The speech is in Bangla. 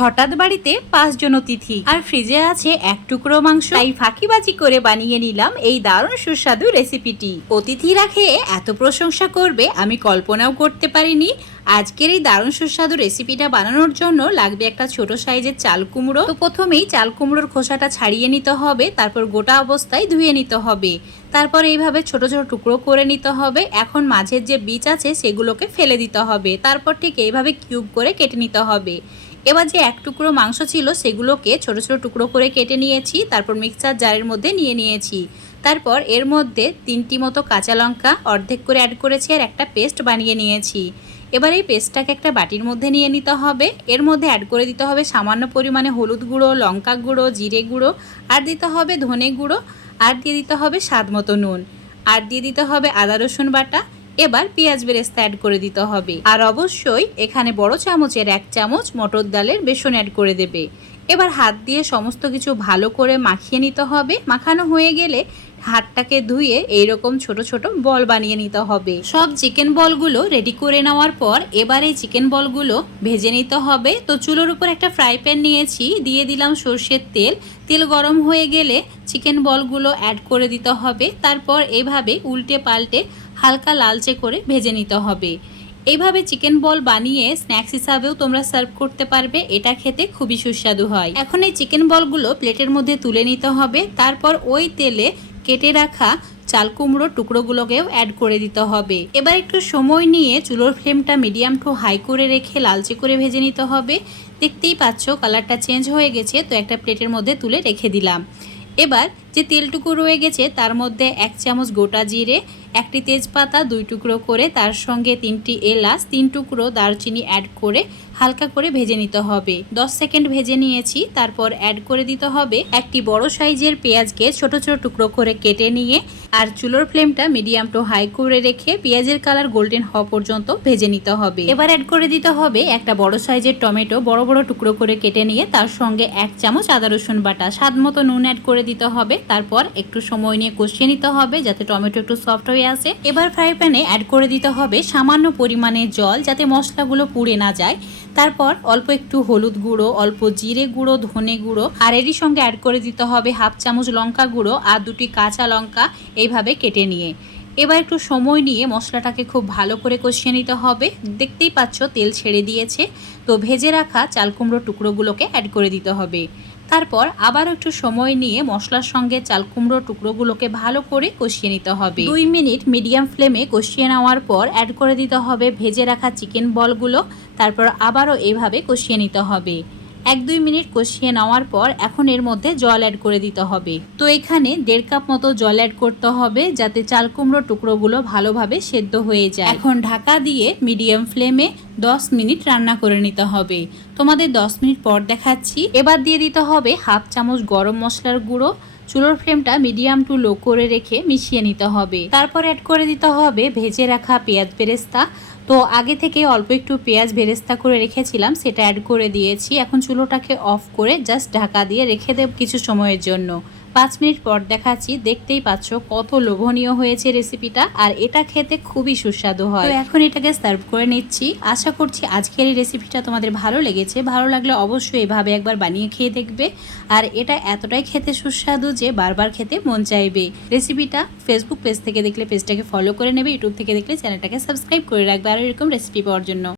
হঠাৎ বাড়িতে পাঁচজন অতিথি। আর ফ্রিজে আছে এক টুকরো মাংস। তাই ফাঁকিবাজি করে বানিয়ে নিলাম এই দারুণ সুস্বাদু রেসিপিটি অতিথিরা খেয়ে এত প্রশংসা করবে, আমি কল্পনাও করতে পারিনি। আজকের এই দারুণ সুস্বাদু রেসিপিটা বানানোর জন্য লাগবে একটা ছোট সাইজের চাল কুমড়ো। তো প্রথমেই চাল কুমড়োর খোসাটা ছাড়িয়ে নিতে হবে, তারপর গোটা অবস্থায় ধুয়ে নিতে হবে। তারপর এইভাবে ছোট ছোট টুকরো করে নিতে হবে। এখন মাঝের যে বীজ আছে, সেগুলোকে ফেলে দিতে হবে। তারপর ঠিক এইভাবে কিউব করে কেটে নিতে হবে। এবার যে এক টুকরো মাংস ছিল সেগুলোকে ছোট ছোট টুকরো করে কেটে নিয়েছি, তারপর মিক্সার জারের মধ্যে নিয়ে নিয়েছি। তারপর এর মধ্যে তিনটি মতো কাঁচা লঙ্কা অর্ধেক করে অ্যাড করেছি আর একটা পেস্ট বানিয়ে নিয়েছি। এবার এই পেস্টটাকে একটা বাটির মধ্যে নিয়ে নিতে হবে। এর মধ্যে অ্যাড করে দিতে হবে সামান্য পরিমাণে হলুদ গুঁড়ো, লঙ্কা গুঁড়ো, জিরে গুঁড়ো, আর দিতে হবে ধনে গুঁড়ো, আর দিয়ে দিতে হবে স্বাদ মতো নুন। আর দিয়ে দিতে হবে আদা রসুন বাটা এবার পেঁয়াজ বেরেস্তা অ্যাড করে দিতে হবে। আর অবশ্যই এখানে বড় চামচের এক চামচ মটর ডালের বেসন অ্যাড করে দেবে। এবার হাত দিয়ে সমস্ত কিছু ভালো করে মাখিয়ে নিতে হবে। মাখানো হয়ে গেলে হাতটাকে ধুয়ে এইরকম ছোট ছোট বল বানিয়ে নিতে হবে। সব চিকেন বলগুলো রেডি করে নেওয়ার পর এবার এই চিকেন বলগুলো ভেজে নিতে হবে। তো চুলোর উপর একটা ফ্রাই প্যান নিয়েছি, দিয়ে দিলাম সর্ষের তেল। তেল গরম হয়ে গেলে চিকেন বলগুলো অ্যাড করে দিতে হবে। তারপর এভাবে উল্টে পাল্টে হালকা লালচে করে ভেজে নিতে হবে। এইভাবে চিকেন বল বানিয়ে স্ন্যাক্স হিসাবেও তোমরা সার্ভ করতে পারবে। এটা খেতে খুবই সুস্বাদু হয়। এখন এই চিকেন বলগুলো প্লেটের মধ্যে তুলে নিতে হবে। তারপর ওই তেলে কেটে রাখা চাল কুমড়োর টুকরোগুলোকেও অ্যাড করে দিতে হবে। এবার একটু সময় নিয়ে চুলোর ফ্লেমটা মিডিয়াম টু হাই করে রেখে লালচে করে ভেজে নিতে হবে। দেখতেই পাচ্ছ কালারটা চেঞ্জ হয়ে গেছে, তো একটা প্লেটের মধ্যে তুলে রেখে দিলাম। এবার যে তেলটুকু রয়ে গেছে, তার মধ্যে এক চামচ গোটা জিরে, একটি তেজপাতা, দুই টুকরো করে তার সঙ্গে তিনটি এলাচ, তিন টুকরো দারচিনি অ্যাড করে হালকা করে ভেজে নিতে হবে। 10 সেকেন্ড ভেজে নিয়েছি, তারপর অ্যাড করে দিতে হবে একটি বড় সাইজের পেঁয়াজকে ছোট ছোট টুকরো করে কেটে নিয়ে আর চুলোর ফ্লেমটা মিডিয়াম টু হাই করে রেখে পেঁয়াজের কালার গোল্ডেন হওয়া পর্যন্ত ভেজে নিতে হবে। এবার অ্যাড করে দিতে হবে একটা বড় সাইজের টমেটো, বড় বড় টুকরো করে কেটে নিয়ে তার সঙ্গে এক চামচ আদা রসুন বাটা। স্বাদ মতো নুন অ্যাড করে দিতে হবে। তারপর একটু সময় নিয়ে কষিয়ে নিতে হবে যাতে টমেটো একটু সফট হয়ে আসে। এবার ফ্রাই প্যানে অ্যাড করে দিতে হবে সামান্য পরিমাণে জল যাতে মশলাগুলো পুড়ে না যায়। তারপর অল্প একটু হলুদ গুঁড়ো, অল্প জিরে গুঁড়ো, ধনে গুঁড়ো আর এরই সঙ্গে অ্যাড করে দিতে হবে হাফ চামচ লঙ্কা গুঁড়ো আর দুটি কাঁচা লঙ্কা এইভাবে কেটে নিয়ে। এবার একটু সময় নিয়ে মশলাটাকে খুব ভালো করে কষিয়ে নিতে হবে। দেখতেই পাচ্ছ তেল ছেড়ে দিয়েছে। তো ভেজে রাখা চাল কুমড়ো টুকরোগুলোকে অ্যাড করে দিতে হবে। তারপর আবার একটু সময় নিয়ে মশলার সঙ্গে চাল কুমড়ো টুকরোগুলোকে ভালো করে কষিয়ে নিতে হবে। দুই মিনিট মিডিয়াম ফ্লেমে কষিয়ে নেওয়ার পর অ্যাড করে দিতে হবে ভেজে রাখা চিকেন বলগুলো তারপর আবারও এভাবে কষিয়ে নিতে হবে। এক দুই মিনিট কষিয়ে নেওয়ার পর এখন এর মধ্যে জল অ্যাড করে দিতে হবে। তো এখানে দেড় কাপ মতো জল অ্যাড করতে হবে যাতে চাল কুমড়ো টুকরোগুলো ভালোভাবে সেদ্ধ হয়ে যায়। এখন ঢাকা দিয়ে মিডিয়াম ফ্লেমে 10 মিনিট রান্না করে নিতে হবে। তোমাদের 10 মিনিট পর দেখাচ্ছি। এবার দিয়ে দিতে হবে হাফ চামচ গরম মশলার গুঁড়ো চুলোর ফ্লেমটা মিডিয়াম টু লো করে রেখে মিশিয়ে নিতে হবে। তারপর অ্যাড করে দিতে হবে ভেজে রাখা পেঁয়াজ বেরেস্তা। তো আগে থেকে অল্প একটু পেঁয়াজ বেরেস্তা করে রেখেছিলাম, সেটা অ্যাড করে দিয়েছি। এখন চুলোটাকে অফ করে জাস্ট ঢাকা দিয়ে রেখে দেব কিছু সময়ের জন্য। পাঁচ মিনিট পর দেখাচ্ছি, দেখতেই পাচ্ছ কত লোভনীয় হয়েছে রেসিপিটা আর এটা খেতে খুবই সুস্বাদু হয়। তো এখন এটাকে সার্ভ করে নিচ্ছি। আশা করছি আজকের এই রেসিপিটা তোমাদের ভালো লেগেছে। ভালো লাগলে অবশ্যই এভাবে একবার বানিয়ে খেয়ে দেখবে। আর এটা এতটাই খেতে সুস্বাদু যে বারবার খেতে মন চাইবে। রেসিপিটা ফেসবুক পেজ থেকে দেখলে পেজটাকে ফলো করে নেবে ইউটিউব থেকে দেখলে চ্যানেলটাকে সাবস্ক্রাইব করে রাখবে আর এরকম রেসিপি পাওয়ার জন্য।